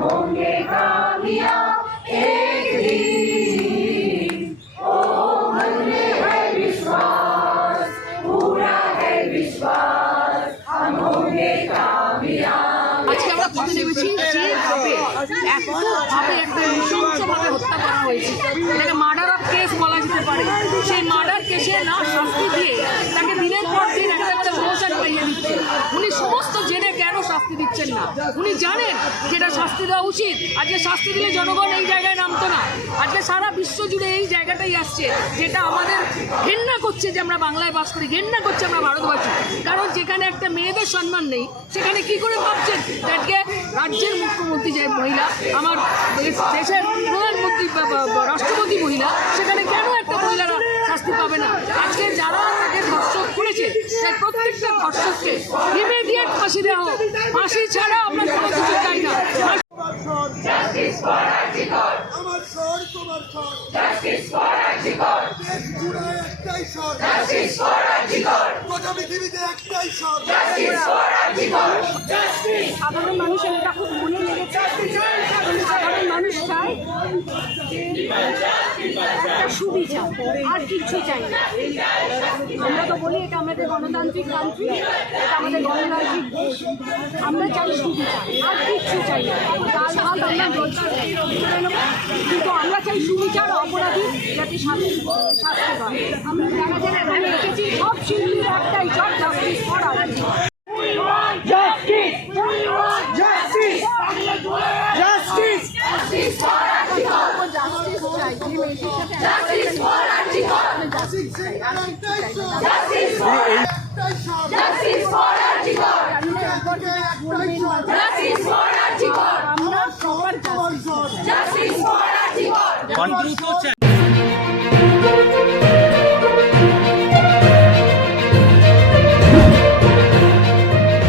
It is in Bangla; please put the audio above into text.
होंगे कामयाब एक दिन ओ मन में है विश्वास पूरा है विश्वास हम होंगे कामयाब আজকে আমরা পথে নেমেছি যেভাবে এতভাবে একটা নৃশংসভাবে হত্যা করা হয়েছে এটাকে মার্ডার অফ কেস বলা যেতে পারে সেই মার্ডার কেসে না শাস্তি দিয়ে তাকে দিনের পর শাস্তি দিচ্ছেন না। উনি জানেন যেটা শাস্তি দেওয়া উচিত। আজকে শাস্তি দিলে জনগণ এই জায়গায় নামতো না। আজকে সারা বিশ্ব জুড়ে এই জায়গাটাই আসছে, যেটা আমাদের ঘেন্না করছে যে আমরা বাংলায় বাস করি, ঘেন্না করছে আমরা ভারতবাসী। কারণ যেখানে একটা মেয়েদের সম্মান নেই, সেখানে কি করে ভাবছেন? আজকে রাজ্যের মুখ্যমন্ত্রী যে মহিলা, আমার দেশ- দেশের প্রধানমন্ত্রী রাষ্ট্রপতি মহিলা সেখানে কেন একটা মহিলারা শাস্তি পাবে না আজকে যারা তাকে ধর্ষক প্রত্যেকটা ধর্ষককে ইমিডিয়েট ফাঁসি দেওয়া হোক ফাঁসি ছাড়া আমরা কোনো কিছু চাই না আমার স্বর তোমার স্বর Justice for Archicor! দেশ জুড়ে একটাই স্বর Justice for Archicor! গোটা পৃথিবীতে একটাই স্বর Justice for Archicor! Justice! সাধারণ মানুষের এটা খুব মনে লেগেছে সাধারণ মানুষ চায় সুবিচার আর কিচ্ছু চাই না। আমরা তো বলি এটা আমাদের গণতান্ত্রিক কান্ট্রি এটা আমাদের গণতান্ত্রিক দেশ। আমরা চাই সুবিচার আর কিচ্ছু চাই না। হাত আমরা জলসা কিন্তু আমরা চাই সুবিচার অপরাধী যাতে শাস্তি শাস্তি পায়। আমরা যারা যারা সব শিল্পীর একটাই জব জাস্টিস করা আমরা সবার জাস্টিস ফর আর্টিকল কন্টিনিউ